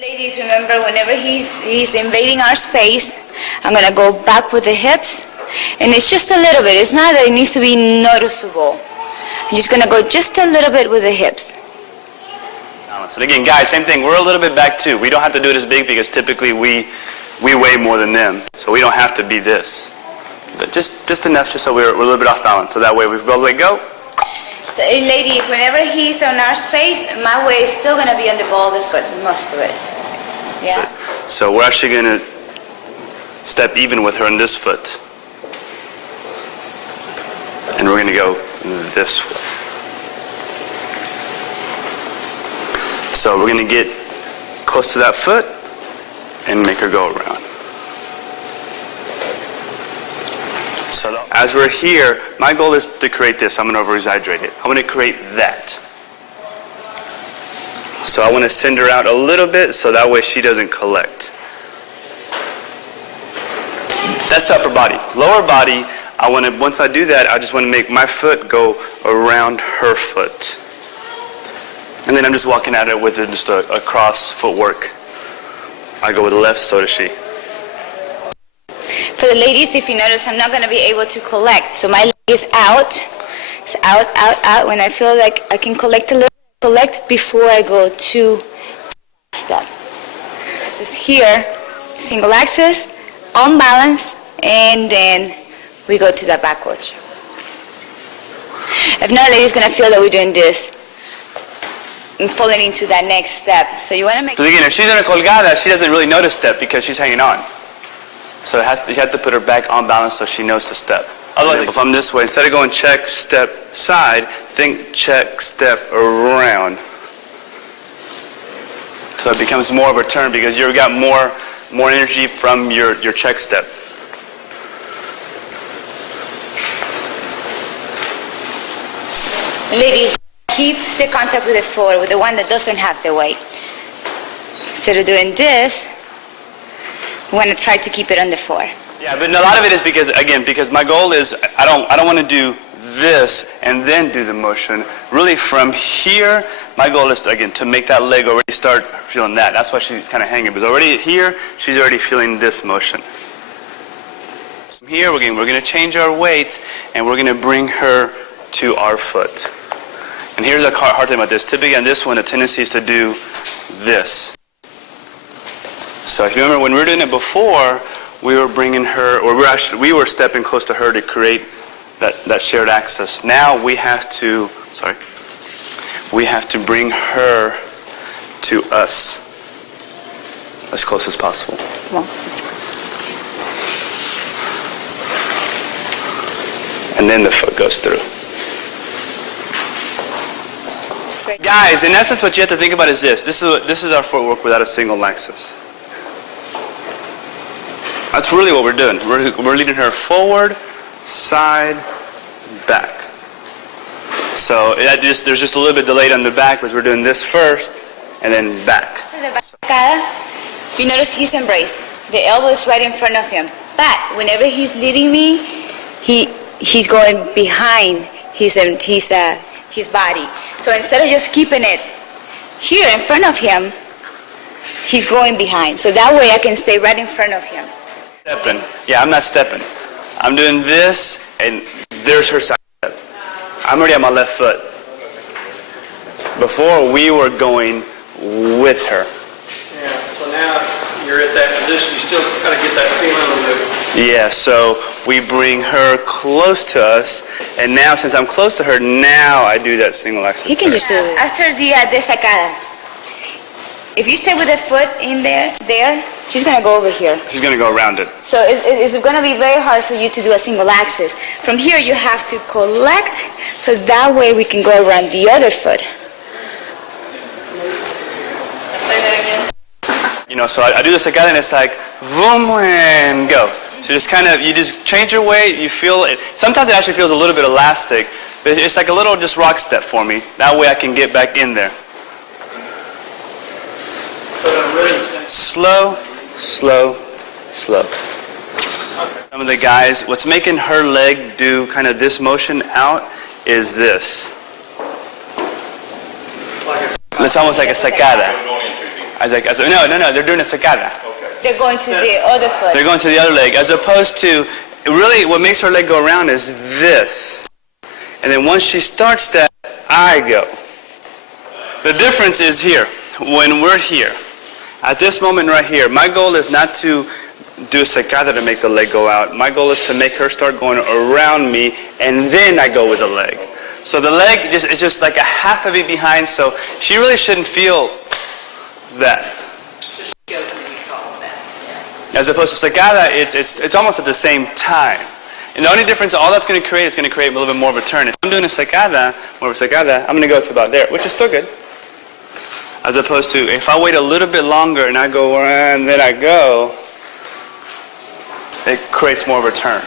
Ladies, remember, whenever he's invading our space, I'm going to go back with the hips. And it's just a little bit. It's not that it needs to be noticeable. I'm just going to go just a little bit with the hips. And again, guys, same thing. We're a little bit back too. We don't have to do it as big because typically we weigh more than them. So we don't have to be this. But just enough just so we're a little bit off balance. So that way we go, go. So, ladies, whenever he's on our space, my weight is still going to be on the ball of the foot, most of it. Yeah? So we're actually going to step even with her on this foot. And we're going to go this way. So we're going to get close to that foot and make her go around. So as we're here, my goal is to create this. I'm going to over-exaggerate it. I want to create that. So I want to send her out a little bit so that way she doesn't collect. That's the upper body. Lower body, once I do that, I just want to make my foot go around her foot. And then I'm just walking at it with just a cross footwork. I go with the left, so does she. For the ladies, if you notice, I'm not going to be able to collect. So my leg is out. It's out, out, out. When I feel like I can collect a little, collect before I go to step. This is here, single axis, on balance, and then we go to that backwards. If not, ladies, going to feel that we're doing this and falling into that next step. So you want to make. Because again, if she's in a colgada, she doesn't really notice step because she's hanging on. So you have to put her back on balance so she knows the step. Otherwise, if I'm this way, instead of going check, step, side, think check, step, around. So it becomes more of a turn because you've got more energy from your check step. Ladies, keep the contact with the floor, with the one that doesn't have the weight. Instead of doing this, we want to try to keep it on the floor. Yeah, but a lot of it is because my goal is I don't want to do this and then do the motion. Really, from here, my goal is to make that leg already start feeling that. That's why she's kind of hanging. Because already here, she's already feeling this motion. From here, we're going to change our weight and we're going to bring her to our foot. And here's a hard thing about this. Typically on this one, the tendency is to do this. So if you remember when we were doing it before, we were bringing her, or we were stepping close to her to create that shared access. Now we have to bring her to us as close as possible. And then the foot goes through. Guys, in essence, what you have to think about is this. This is our footwork without a single axis. That's really what we're doing. We're leading her forward, side, back. So there's just a little bit delayed on the back because we're doing this first and then back. You notice he's embraced. The elbow is right in front of him. But whenever he's leading me, he's going behind his body. So instead of just keeping it here in front of him, he's going behind. So that way I can stay right in front of him. Stepping. Yeah, I'm not stepping. I'm doing this, and there's her side step. I'm already on my left foot. Before, we were going with her. Yeah, so now you're at that position. You still kind of get that feeling of it. Yeah, so we bring her close to us, and now since I'm close to her, now I do that single axis. You can just do it. After the sacada, if you stay with the foot in there, she's going to go over here. She's going to go around it. So it's going to be very hard for you to do a single axis. From here, you have to collect, so that way we can go around the other foot. Say that again. You know, so I do the sacada, and it's like, boom, and go. So you just change your weight, you feel it. Sometimes it actually feels a little bit elastic, but it's like a little just rock step for me. That way I can get back in there. So really slow, slow, slow. Okay. Some of the guys, what's making her leg do kind of this motion out is this. It's almost like a sacada. No, they're doing a sacada. They're going to the other foot. They're going to the other leg, as opposed to, really what makes her leg go around is this. And then once she starts that, I go. The difference is here, when we're here. At this moment right here, my goal is not to do a sacada to make the leg go out. My goal is to make her start going around me, and then I go with the leg. So the leg is just like a half a beat behind, so she really shouldn't feel that. As opposed to sacada, it's almost at the same time. And the only difference, all that's going to create, is going to create a little bit more of a turn. If I'm doing a sacada, more of a sacada, I'm going to go to about there, which is still good. As opposed to, if I wait a little bit longer and I go and then I go, it creates more of a turn.